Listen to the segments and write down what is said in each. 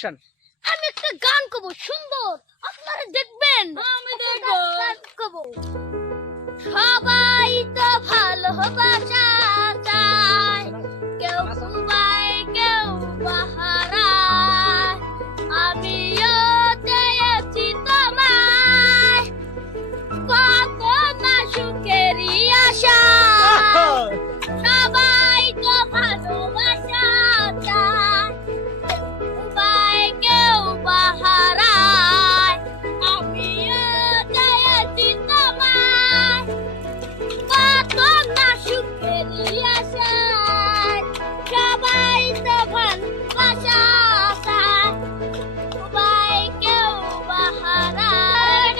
Action. আমি একটা গান গাবো সুন্দর, আপনারা দেখবেন। আমি দেখবো। গান গাবো। সবাই তো ভালোবাসা চায়, কেউ কুবায় কেউ বাহারায়, আমিও চেয়েছি তোমায়, কত না সুখেরই আশা। সবাই তো ভালোবাসা চায়, কুবায় কেউ বাহারায়, আমিও চেয়েছি তোমায়, কত না সুখেরই আশা। সবাই তো ভালোবাসা চায়, কুবায় কেউ বাহারায়।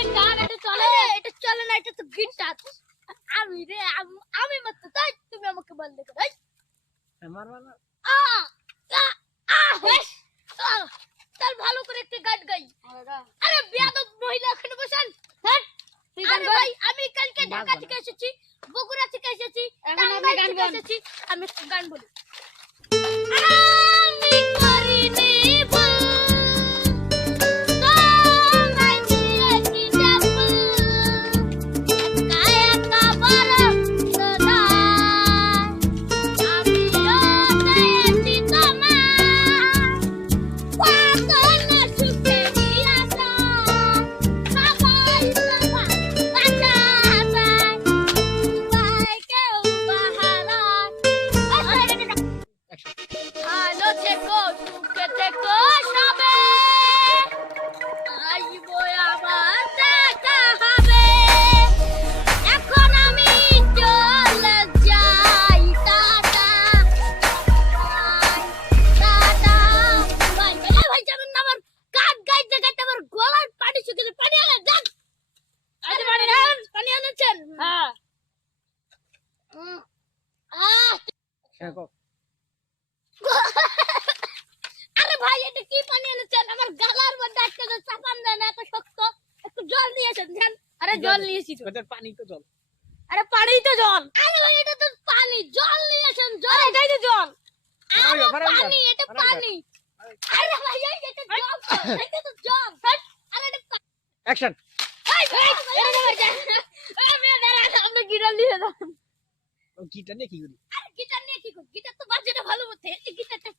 এটা চলে না, এটা তো গিটার। আমি মাত্র তাই তুমি আমাকে বললে কেন? তার ভালো করে একটা গান গাই। আরে বেয়াদব মহিলা এখানে বসেন। আরে ভাই আমি কালকে ঢাকা থেকে এসেছি, বগুড়া থেকে এসেছি, টাঙ্গাইল থেকে এসেছি। আমি একটা গান বলি। আমি করিনি ভুল, তোমায় দিয়েছি ডাবল, একা একা বড় সদায়, আমিও চেয়েছি তোমায়, কত না সুখেরই আশা। সবাই তো ভালোবাসা চায়, কুবায় কেউ বাহারায়। ভালো থেকো, সুখে থেকো সবে, আসবো আবার দেখা হবে। এখন আমি চলে যাই, টাটা টাটা বাই বাই। ভাই যাবেন না, আমার গান গাইতে গাইতে আমার গলার পানি শুকিয়ে, পানি আনেন যান। আরে পানি আনেছেন? হ্যাঁ আরে ভাই এটা কি পানি এনেছেন? আমার গালার মধ্যে আজকে চাপান দেন, এত শক্ত। একটু জল নিয়ে এসেন যান। আরে জল নিয়েছি তো। পানি তো জল। আরে পানি তো জল। আরে ভাই এটা তো পানি, জল নিয়ে এসেন। জল আরে এটাই তো জল। আরে বাড়াই পানি, যান, এটা বাড়াই পানি। আরে ভাই এটা জল তো, এটা তো জল। আরে এটা অ্যাকশন। ভাই ভাই এটা ভাই আমি দাঁড়ান, আমরা গিটার নিয়ে যান। গিটার নিয়ে কি করি? আরে গিটার নিয়ে কি করব? গিটার তো বাজে না ভালো মতো, এই গিটারটা